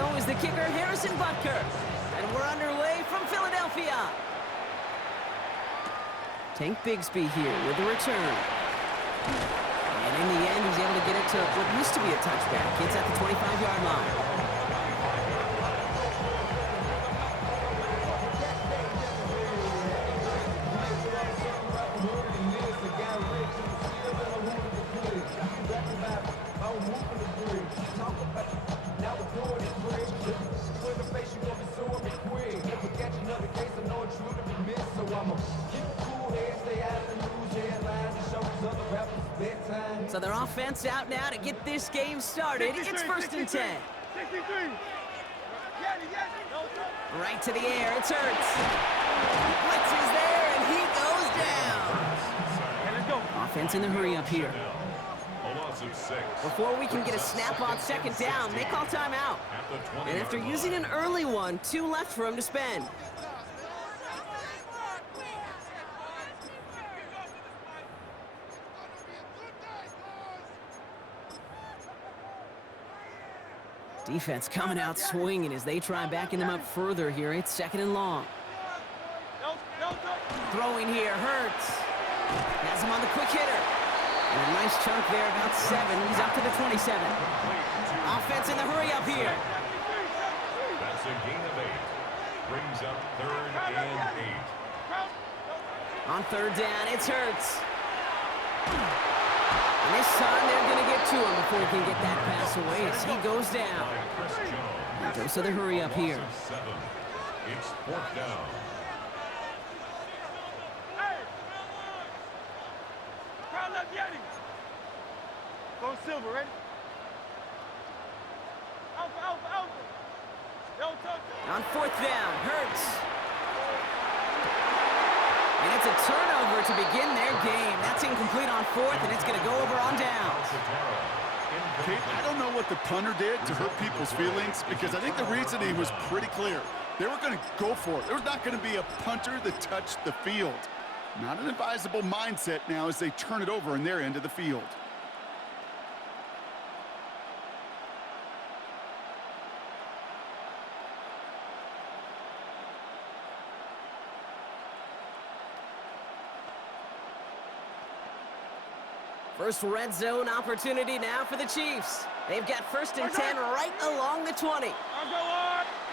go is the kicker, Harrison Butker. And we're underway from Philadelphia. Tank Bigsby here with the return. And in the end, he's able to get it to what used to be a touchback. It's at the 25-yard line. So their offense out now to get this game started. It's 1st and 10. Right to the air. It's Hurts. Blitz is there, and he goes down. Offense in the hurry up here. Before we can get a snap on 2nd down, they call timeout. And after using an early one, 2 left for him to spend. Defense coming out swinging as they try backing them up further here. It's 2nd and long. Throwing here, Hurts. Has him on the quick hitter. And a nice chunk there, about 7. He's up to the 27. Offense in the hurry up here. That's a gain of 8. Brings up 3rd and 8. On 3rd down, it's Hurts. And this time they're going to get to him before he can get that pass away as he goes down. And goes to the hurry up here. It's 4th down. Go Silver, ready? On 4th down, Hurts. And it's a turnover to begin their game. That's incomplete on 4th, and it's going to go over on downs. Kate, I don't know what the punter did to hurt people's feelings because I think the reasoning was pretty clear. They were going to go for it. There was not going to be a punter that touched the field. Not an advisable mindset now as they turn it over in their end of the field. First red zone opportunity now for the Chiefs. They've got 1st and 10 right along the 20.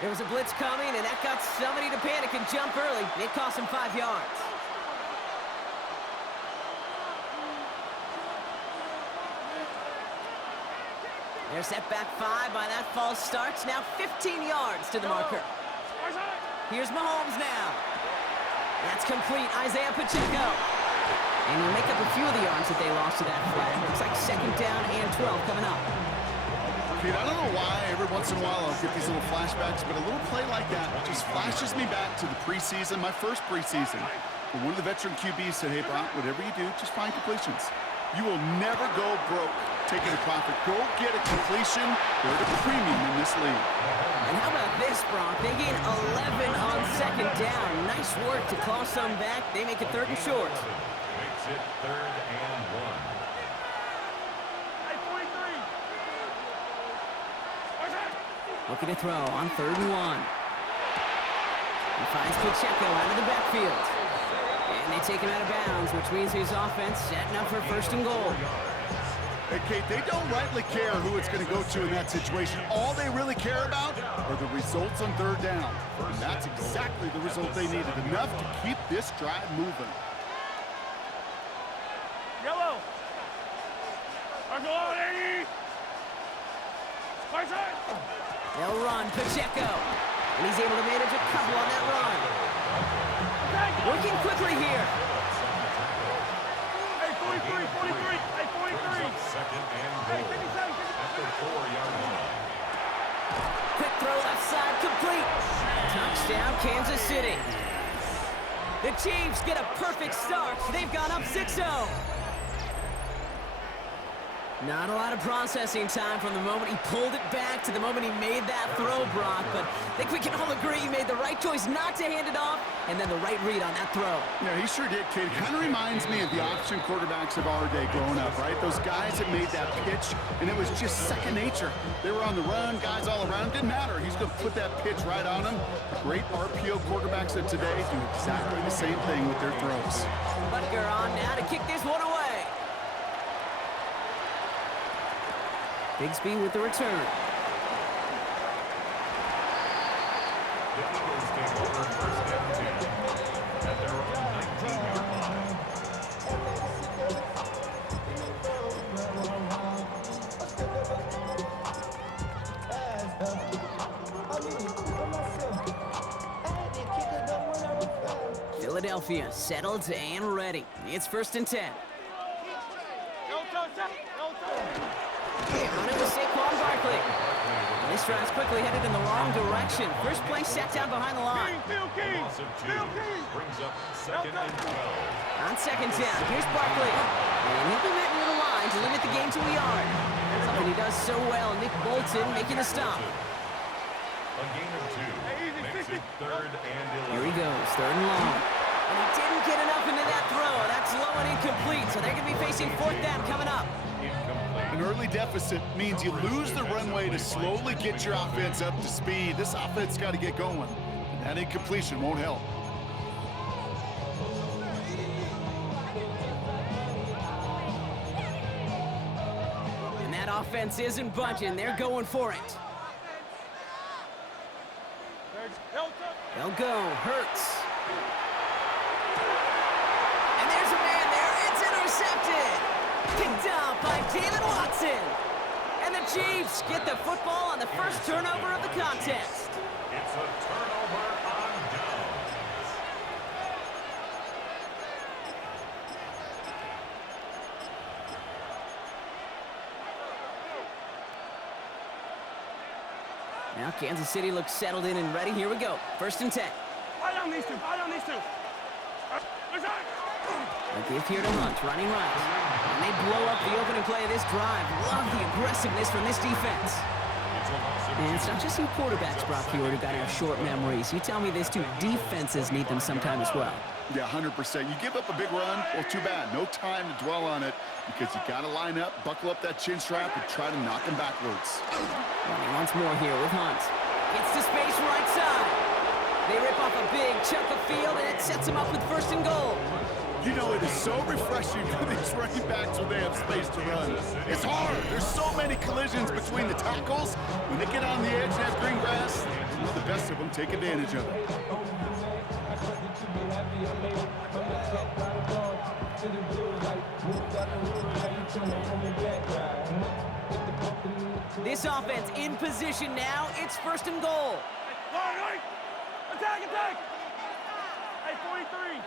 There was a blitz coming, and that got somebody to panic and jump early. It cost him 5 yards. They're set back 5 by that false start. Now 15 yards to the marker. Here's Mahomes now. That's complete. Isaiah Pacheco. And he'll make up a few of the yards that they lost to that flag. Looks like 2nd down and 12 coming up. Pete, I don't know why every once in a while I'll get these little flashbacks, but a little play like that just flashes me back to the preseason, my first preseason. But one of the veteran QBs said, hey, Brock, whatever you do, just find completions. You will never go broke taking a profit. Go get a completion. They're the premium in this league. And how about this, Brock? They gain 11 on 2nd down. Nice work to claw some back. They make it 3rd and short. Makes it 3rd and 1. Looking to throw on 3rd and 1. He finds Pacheco out of the backfield. And they take him out of bounds, which means his offense setting up for 1st and goal. Hey, Kate, they don't rightly care who it's going to go to in that situation. All they really care about are the results on 3rd down. And that's exactly the result they needed, enough to keep this drive moving. Yellow. They'll run Pacheco. And he's able to manage a couple on that run. Working quickly here. Hey, 43, 43. Hey, 43. 2nd and goal at the 4-yard line. Quick throw left side, complete. Touchdown, Kansas City. The Chiefs get a perfect start. They've gone up 6-0. Not a lot of processing time from the moment he pulled it back to the moment he made that throw, Brock. But I think we can all agree he made the right choice not to hand it off, and then the right read on that throw. Yeah, he sure did, kid. Kind of reminds me of the option quarterbacks of our day growing up, right? Those guys that made that pitch, and it was just second nature. They were on the run, guys all around. Didn't matter. He's going to put that pitch right on them. The great RPO quarterbacks of today do exactly the same thing with their throws. Butker on now to kick this one away. Bigsby with the return. The Eagles take over first and 10 at their own 19-yard line. Philadelphia settled and ready. It's first and 10. On it was Saquon Barkley. This drive's quickly headed in the wrong direction. First play set down behind the line. Loss of 2 brings up second and 12. On second down, here's Barkley. And he'll be met near the line to limit the game to a yard. Something he does so well. Nick Bolton making the stop. A gain of 2 makes it third and 11. Here he goes, third and long. And he didn't get enough into that throw. That's low and incomplete, so they're going to be facing fourth down coming up. An early deficit means you lose the runway to slowly get your offense up to speed. This offense got to get going. And that incompletion won't help. And that offense isn't budging. They're going for it. They'll go. Hurts. And there's a man there. It's intercepted. Picked up by David Watson. And the Chiefs get the football on the first turnover of the contest. It's a turnover on downs. Now Kansas City looks settled in and ready. Here we go. First and 10. Fight on these two. Fight on these two. A give here to Hunt, running right. And they blow up the opening play of this drive. Love the aggressiveness from this defense. It's a loss of And it's not just you quarterbacks, Brock Hewitt, who got our short memories. You tell me these two defenses need them sometime as well. Yeah, 100%. You give up a big run, well, too bad. No time to dwell on it because you got to line up, buckle up that chin strap, and try to knock him backwards. Running once more here with Hunt. Gets to space right side. They rip off a big chunk of field, and it sets them up with first and goal. You know, it is so refreshing for these running backs when they have space to run. It's hard. There's so many collisions between the tackles. When they get on the edge and have green grass, you know, the best of them take advantage of it. This offense in position now. It's first and goal. Right. Attack, attack. Hey, 43.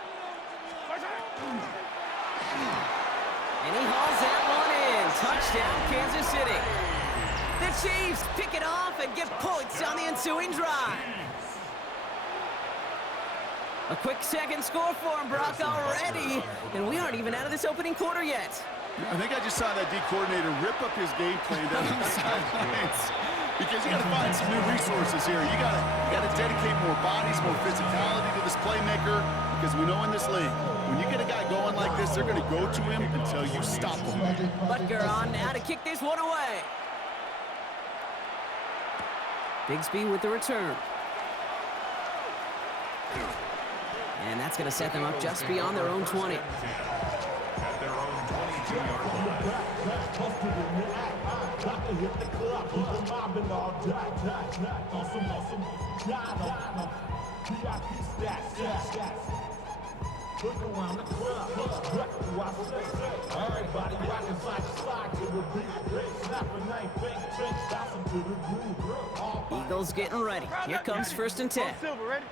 And he hauls that one in. Touchdown, Kansas City. The Chiefs pick it off and get points on the ensuing drive. A quick second score for him, Brock, already. And we aren't even out of this opening quarter yet. I think I just saw that D coordinator rip up his game plan down on the sidelines. Because you got to find some new resources here. You got to dedicate more bodies, more physicality to this playmaker. Because we know in this league, when you get a guy going like this, they're going to go to him until you stop him. Butker on now to kick this one away. Bigsby with the return. And that's going to set them up just beyond their own 20. At their own 22-yard line. Eagles getting ready. Here comes first and 10. Silver, ready?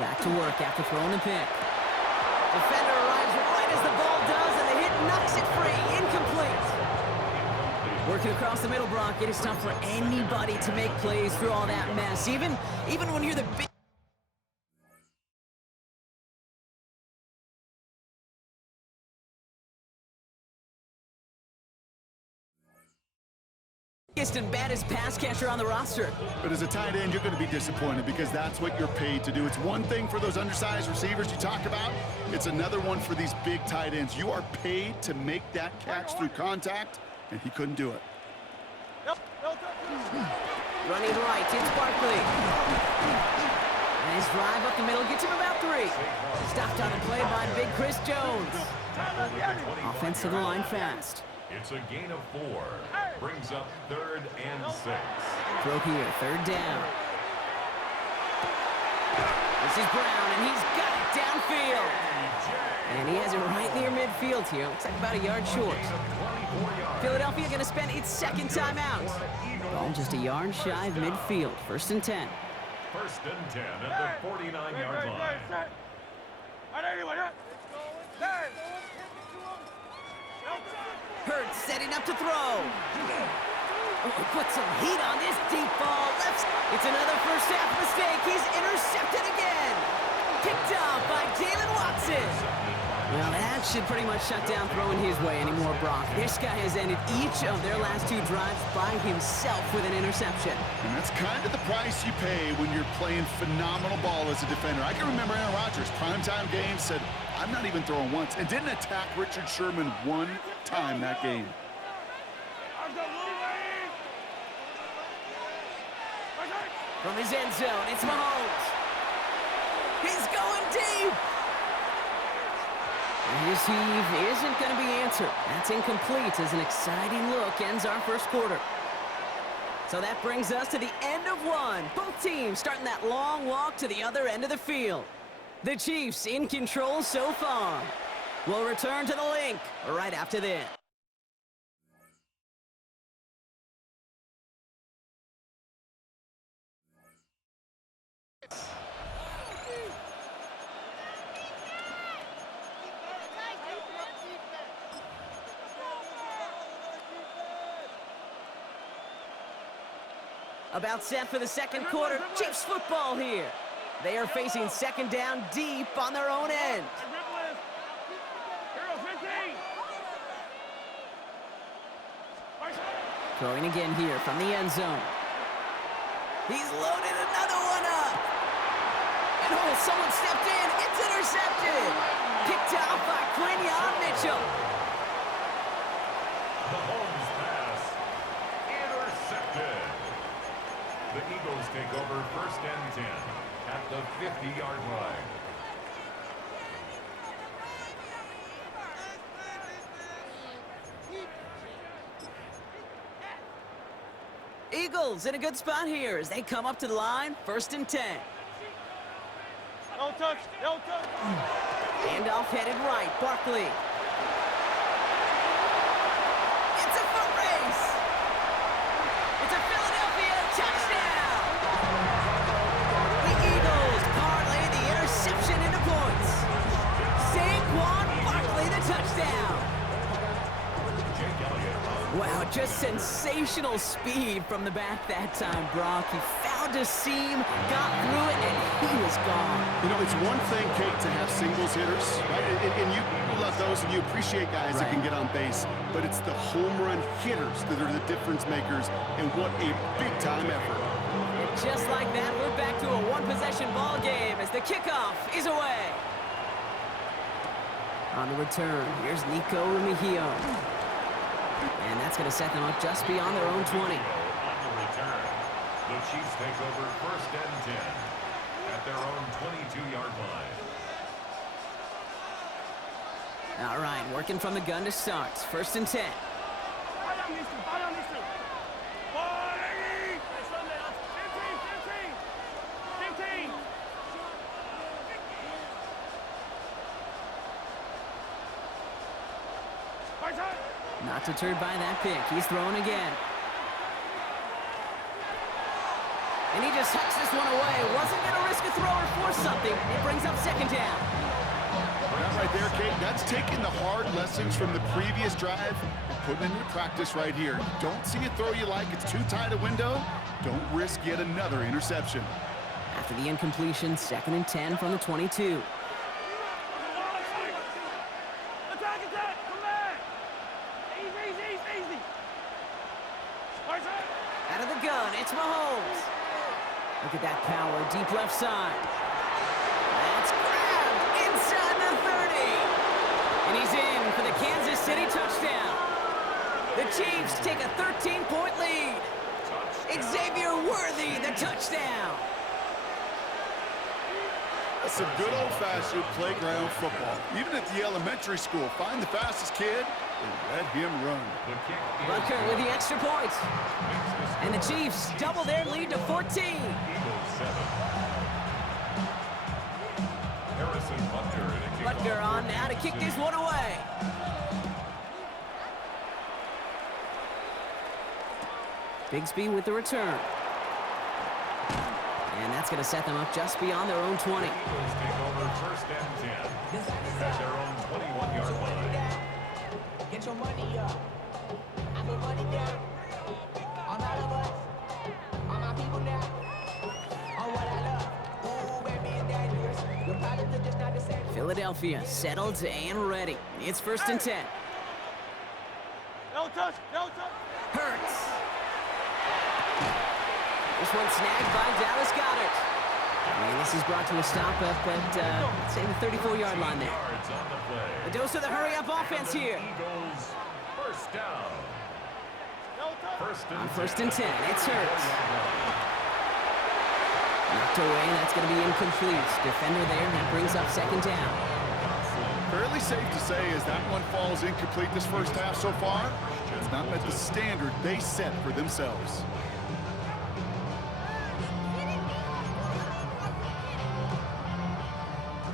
Back to work after throwing the pick. Defender arrives right as the ball does, and the hit knocks it free. Incomplete. Working across the middle, Brock, it is tough for anybody to make plays through all that mess. Even when you're the big and baddest pass catcher on the roster. But as a tight end, you're going to be disappointed because that's what you're paid to do. It's one thing for those undersized receivers you talk about. It's another one for these big tight ends. You are paid to make that catch through contact, and he couldn't do it. Running right, it's Barkley. And his drive up the middle gets him about 3. Stopped on the play by Big Chris Jones. Offense to the line fast. It's a gain of 4. Brings up 3rd and 6. Throw here, 3rd down. This is Brown, and he's got it downfield. And he has it right near midfield here. Looks like about a yard short. Philadelphia going to spend its 2nd timeout. Ball just a yard shy of midfield. 1st and 10. 1st and 10 at the 49-yard line. Hurts setting up to throw. Oh, put some heat on this deep ball. Left. It's another first half mistake. He's intercepted again. Picked off by Jalen Watson. Well, that should pretty much shut down throwing his way anymore, Brock. This guy has ended each of their last 2 drives by himself with an interception. And that's kind of the price you pay when you're playing phenomenal ball as a defender. I can remember Aaron Rodgers, primetime game, said, I'm not even throwing once, and didn't attack Richard Sherman one time that game. From his end zone, it's Mahomes. He's going deep. And his heave isn't going to be answered. That's incomplete as an exciting look ends our 1st quarter. So that brings us to the end of 1. Both teams starting that long walk to the other end of the field. The Chiefs in control so far. We'll return to the link right after this. About set for the 2nd quarter. Chiefs football here. They are facing 2nd down deep on their own end. Throwing again here from the end zone. He's loaded another one up. And oh, someone stepped in. It's intercepted. Picked off by Quinion Mitchell. Mahomes pass intercepted. The Eagles take over 1st and 10 at the 50-yard line. Eagles in a good spot here as they come up to the line. 1st and 10. Don't touch. Don't touch. Handoff headed right. Barkley. It's a foot race. It's a Philadelphia touchdown. The Eagles parlay the interception into points. Saquon Barkley the touchdown. Wow, just sensational speed from the back that time, Brock. He found a seam, got through it, and he was gone. You know, it's one thing, Kate, to have singles hitters, right? And you love those, and you appreciate guys that can get on base. But it's the home run hitters that are the difference makers, and what a big-time effort. And just like that, we're back to a one-possession ball game as the kickoff is away. On the return, here's Nico Remigio. And that's going to set them up just beyond their own 20. On the return, the Chiefs take over 1st and 10 at their own 22-yard line. All right, working from the gun to start. 1st and 10. Not deterred by that pick. He's throwing again. And he just hucks this one away. Wasn't going to risk a throw or force something. It brings up 2nd down. That right there, Kate, that's taking the hard lessons from the previous drive and putting it into practice right here. Don't see a throw you like. It's too tight a window. Don't risk yet another interception. After the incompletion, 2nd and 10 from the 22. Attack! Come back! Easy. deep left side. That's grabbed inside the 30. And he's in for the Kansas City touchdown. The Chiefs take a 13-point lead. Xavier Worthy, the touchdown. That's some good old-fashioned playground football. Even at the elementary school, find the fastest kid and let him run. Butker with the extra point. And the Chiefs double their lead to 14. Butker on now to kick this one away. Bigsby with the return. And that's going to set them up just beyond their own 20. Eagles take over first and 10 at their own 21-yard line. Get your money up. I put money down. On all of us. On my people now. On what I love. Ooh, baby, it's dangerous. Your problems are just not the same. Philadelphia settled and ready. It's first and 10. No touch, no touch. Hurts. This one snagged by Dallas Goedert. And this is brought to a stop up at, say, the 34-yard line there. A dose of the hurry-up offense here. Eagles first down. On first and 10, it's Hurts. Knocked away, that's going to be incomplete. Defender there, and that brings up second down. Fairly safe to say as that one falls incomplete this first half so far, it's not met the standard they set for themselves.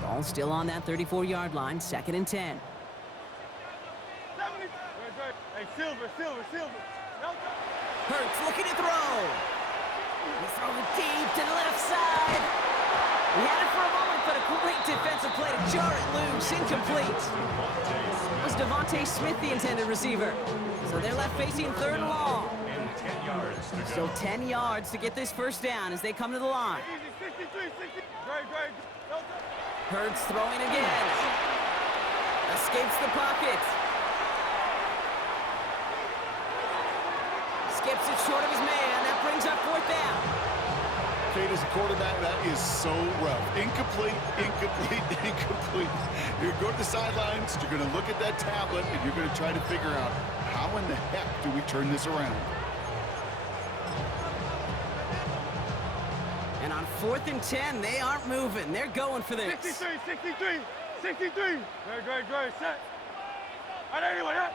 Ball still on that 34-yard line, second and 10. Hey, Silver. No touch. Hurts looking to throw. He's throwing deep to the left side. He had it for a moment, but a great defensive play to jar it loose. Incomplete. It was Devontae Smith, the intended receiver. So they're left facing third and long. And 10 yards to go. Still 10 yards to get this first down as they come to the line. Easy, 63, 60. Great. No touch. Hurts throwing again. Escapes the pocket. Skips it short of his man. That brings up fourth down. Kate, as a quarterback, that is so rough. Incomplete. You're going to the sidelines, you're going to look at that tablet, and you're going to try to figure out how in the heck do we turn this around. And on fourth and 10, they aren't moving. They're going for this. 63. Great. Set. All right, anyway, yeah.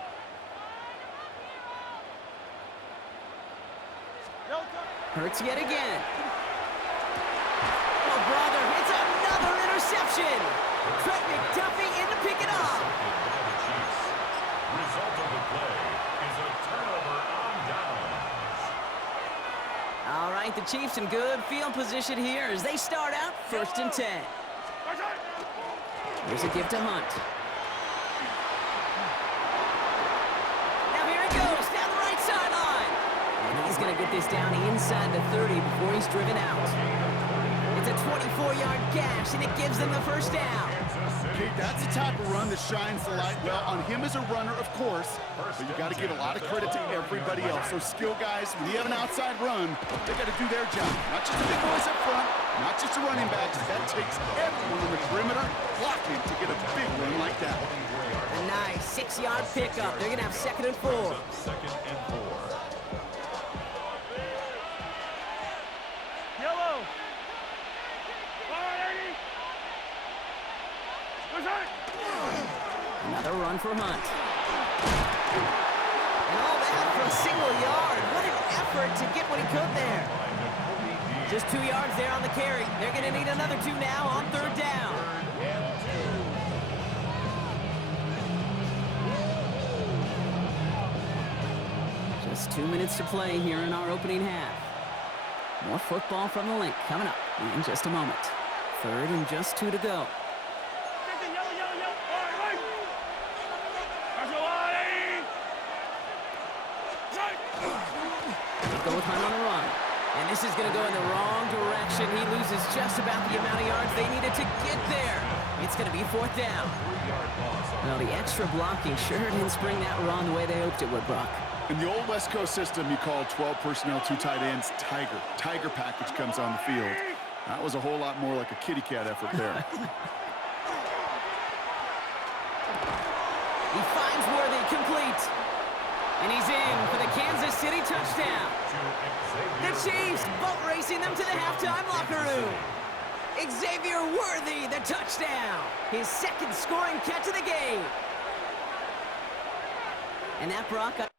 No touch. Hurts yet again. Oh, brother, it's another interception. Trent McDuffie in to pick it off. Result of the play is a turnover on downs. All right, the Chiefs in good field position here as they start out first and 10. Here's a give to Hunt. Now here he goes down the right sideline. And he's going to get this down inside the 30 before he's driven out. It's a 24-yard gash, and it gives them the first down. Kate, that's the type of run that shines the light well on him as a runner, of course, but you got to give a lot of credit to everybody else. Those skill guys, when you have an outside run, they got to do their job. Not just the big boys up front, not just the running backs. That takes everyone on the perimeter blocking to get a big run like that. A nice 6-yard pickup. They're going to have second and 4. Second and 4. Yellow. All right, 80. What's that? Another run for Hunt. And all that for a single yard. What an effort to get what he could there. Just 2 yards there on the carry. They're going to need another 2 now on third down. Just 2 minutes to play here in our opening half. More football from the link coming up in just a moment. Third and just 2 to go. Yellow. All right, right. That's a lot, 80. Right. Go with Hunt on the run. And this is going to go in the wrong direction. He loses just about the amount of yards they needed to get there. It's going to be fourth down. Well, the extra blocking sure didn't spring that run the way they hoped it would, Brock. In the old West Coast system, you call 12 personnel, 2 tight ends, Tiger. Tiger package comes on the field. That was a whole lot more like a kitty cat effort there. He finds Worthy complete. And he's in for the Kansas City touchdown. The Chiefs boat racing them to the halftime locker room. Xavier Worthy, the touchdown. His second scoring catch of the game. And that, Brock...